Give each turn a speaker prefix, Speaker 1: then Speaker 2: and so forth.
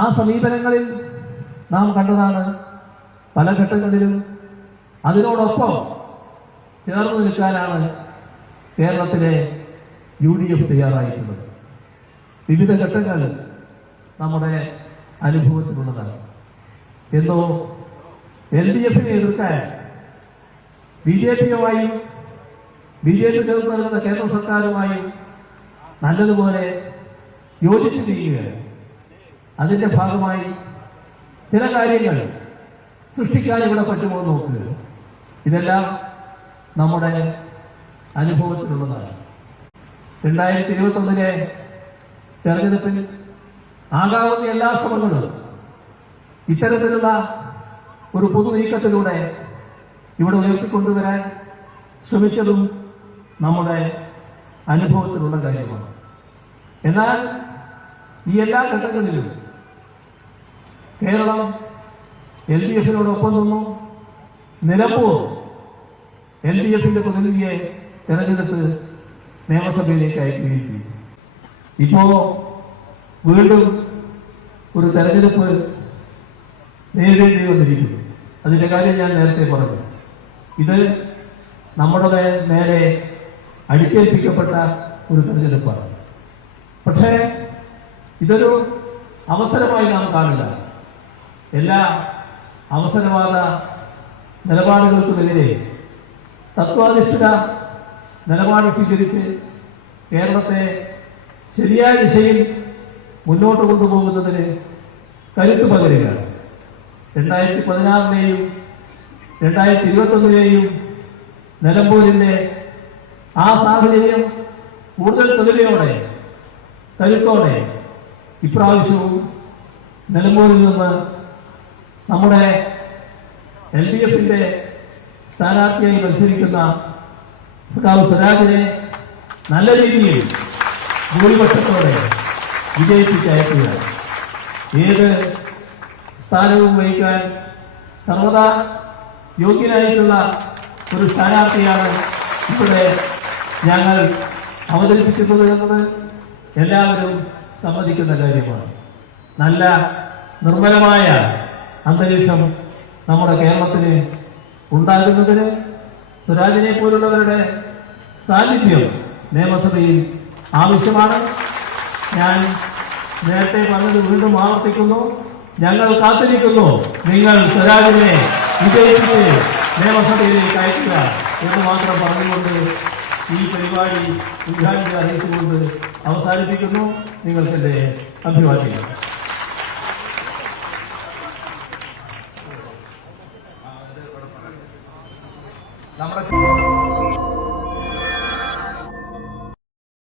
Speaker 1: ആ സമീപനങ്ങളിൽ നാം കണ്ടതാണ് പല ഘട്ടങ്ങളിലും അതിനോടൊപ്പം ചേർന്ന് നിൽക്കാനാണ് കേരളത്തിലെ യു ഡി എഫ് തയ്യാറായിട്ടുള്ളത്. വിവിധ ഘട്ടങ്ങൾ നമ്മുടെ അനുഭവത്തിലുള്ളതാണ്. എന്തോ എൽ ഡി എഫിനെ എതിർക്കാൻ ബി ജെ പിയുമായും ബി ജെ പി ചേർന്ന് നൽകുന്ന കേന്ദ്ര സർക്കാരുമായും നല്ലതുപോലെ യോജിച്ചു ചെയ്യുകയാണ് അതിന്റെ ഭാഗമായി ചില കാര്യങ്ങൾ സൃഷ്ടിക്കാൻ ഇവിടെ പറ്റുമോ നോക്കുക ഇതെല്ലാം നമ്മുടെ അനുഭവത്തിലുള്ളതാണ്. രണ്ടായിരത്തി ഇരുപത്തി ഒന്നിലെ തെരഞ്ഞെടുപ്പിൽ ആകാവുന്ന എല്ലാ ശ്രമങ്ങളും ഇത്തരത്തിലുള്ള ഒരു പൊതു നീക്കത്തിലൂടെ ഇവിടെ ഉയർത്തിക്കൊണ്ടുവരാൻ ശ്രമിച്ചതും നമ്മുടെ അനുഭവത്തിലുള്ള കാര്യമാണ്. എന്നാൽ ഈ എല്ലാ ഘട്ടങ്ങളിലും കേരളം എൽ ഡി എഫിനോടൊപ്പം നിന്നു. നിലമ്പൂർ എൽ ഡി എഫിന്റെ പ്രതിനിധിയെ തെരഞ്ഞെടുത്ത് നിയമസഭയിലേക്ക് അയക്കുകയും ചെയ്തു ഇപ്പോ വീണ്ടും ഒരു തെരഞ്ഞെടുപ്പ് നേരിടേണ്ടി വന്നിരിക്കുന്നു. അതിന്റെ കാര്യം ഞാൻ നേരത്തെ പറഞ്ഞു. ഇത് നമ്മുടെ നേരെ അടിച്ചേൽപ്പിക്കപ്പെട്ട ഒരു തെരഞ്ഞെടുപ്പാണ്. പക്ഷേ ഇതൊരു അവസരമായി നാം കാണില്ല എല്ലാ അവസരവാദ നിലപാടുകൾക്കുമെതിരെ തത്വാധിഷ്ഠിത നിലപാട് സ്വീകരിച്ച് കേരളത്തെ ശരിയായ ദിശയിൽ മുന്നോട്ട് കൊണ്ടുപോകുന്നതിന് കരുത്ത് പകരുക. രണ്ടായിരത്തി പതിനാറിലെയും രണ്ടായിരത്തി ഇരുപത്തൊന്നിലെയും നിലമ്പൂരിന്റെ ആ സാഹചര്യം കൂടുതൽ തെളിവയോടെ കരുത്തോടെ ഇപ്രാവശ്യവും നിലമ്പൂരിൽ നിന്ന് നമ്മുടെ എൽ ഡി എഫിന്റെ സ്ഥാനാർത്ഥിയായി മത്സരിക്കുന്ന സഖാവ് സ്വരാജിനെ നല്ല രീതിയിൽ ഭൂരിപക്ഷത്തോടെ വിജയിപ്പിച്ചയക്കുക ഏത് സ്ഥാനവും വഹിക്കാൻ സർവദാ യോഗ്യനായിട്ടുള്ള ഒരു സ്ഥാനാർത്ഥിയാണ് ഇവിടെ ഞങ്ങൾ അവതരിപ്പിക്കുന്നത് എന്നത് എല്ലാവരും സമ്മതിക്കുന്ന കാര്യമാണ്. നല്ല നിർമ്മലമായ അന്തരീക്ഷം നമ്മുടെ കേരളത്തിന് ഉണ്ടാകുന്നതിന് സ്വരാജിനെ പോലുള്ളവരുടെ സാന്നിധ്യം നിയമസഭയിൽ ആവശ്യമാണ്. ഞാൻ നേരത്തെ പറഞ്ഞത് വീണ്ടും ആവർത്തിക്കുന്നു. ഞങ്ങൾ കാത്തിരിക്കുന്നു. നിങ്ങൾ സ്വരാജിനെ വിജയിപ്പിച്ച് നിയമസഭയിലേക്ക് അയക്കുക എന്ന് മാത്രം പറഞ്ഞുകൊണ്ട് ഈ പരിപാടി ഉദ്ഘാടനം അറിയിച്ചുകൊണ്ട് അവസാനിപ്പിക്കുന്നു. നിങ്ങൾക്കെന്റെ അഭിവാദ്യം
Speaker 2: നമ്മുടെ